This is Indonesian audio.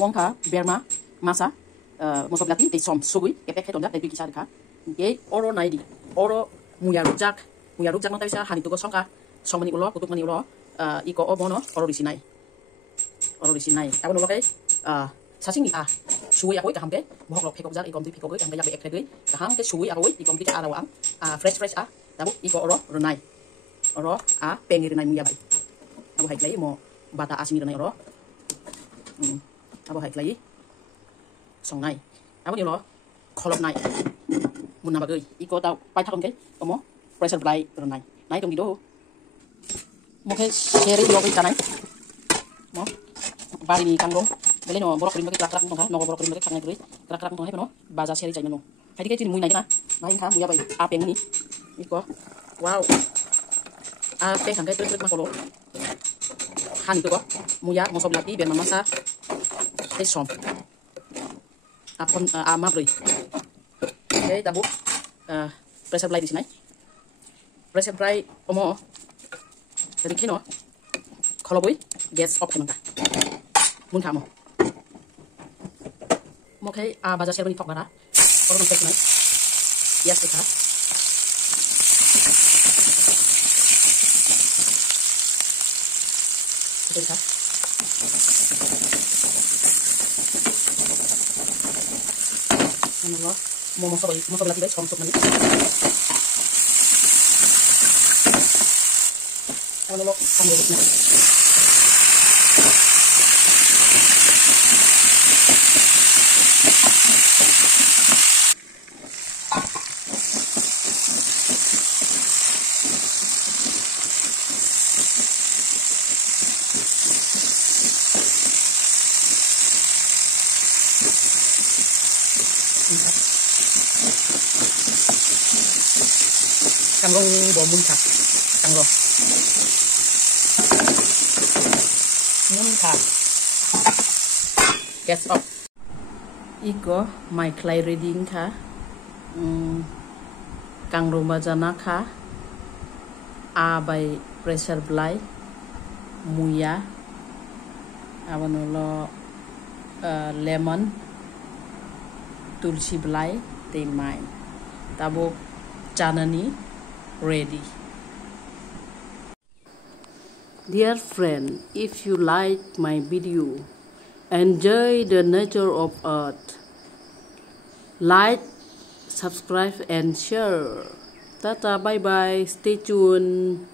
mongka berma masa moso belati te som sugui kepek hetonda te dui kisar ka ge oro naidi oro muya rujak nang ta bisa hani to songka somani ulo kutuk mani ulo iko obono oro risinai abon ulo kai sasingi suwi aku kaham ke mohok lok phekok jar ikom ti phekok kaham ke yak ek thedui kaham ke suwi aku ikom ti ara wang fresh tabu iko oro renai oro pengi renai muya bai abu hai klai mo bata asini renai oro abu hai klai song nai abu ni lo kholop nai mun na bagai iko tau pai thakon ke omo pressure blai renai nai tong di do mo ke seri lo ke tanai mo bari ni kangdong beli no borok rimba ke krak no borok rimba ke kang ngai krak no he no baza seri jai no hai ke tin mui nai na main ka muya bai peng ni iko wow peng kang ke truk ma kolo han itu kok muya mo soblati ben mama sa te som apon amabri oke tabu pressure blai di sini pressure blai omo dari kino kalau boy gas off kan mun kamu mau kayak baca share ini tok bara orang nonton sini yes kita kita Allah mau masuk lagi guys masuk menit Allah kamu lihat kangkong bomun kah kanglo mun kah gas off iko my clay reading kah kang rumah jana kah by pressure blai muya abanulo lemon tulsi blai te main tabo chanani ready. Dear friend, if you like my video, enjoy the nature of earth, like, subscribe and share. Tata, bye bye, stay tuned.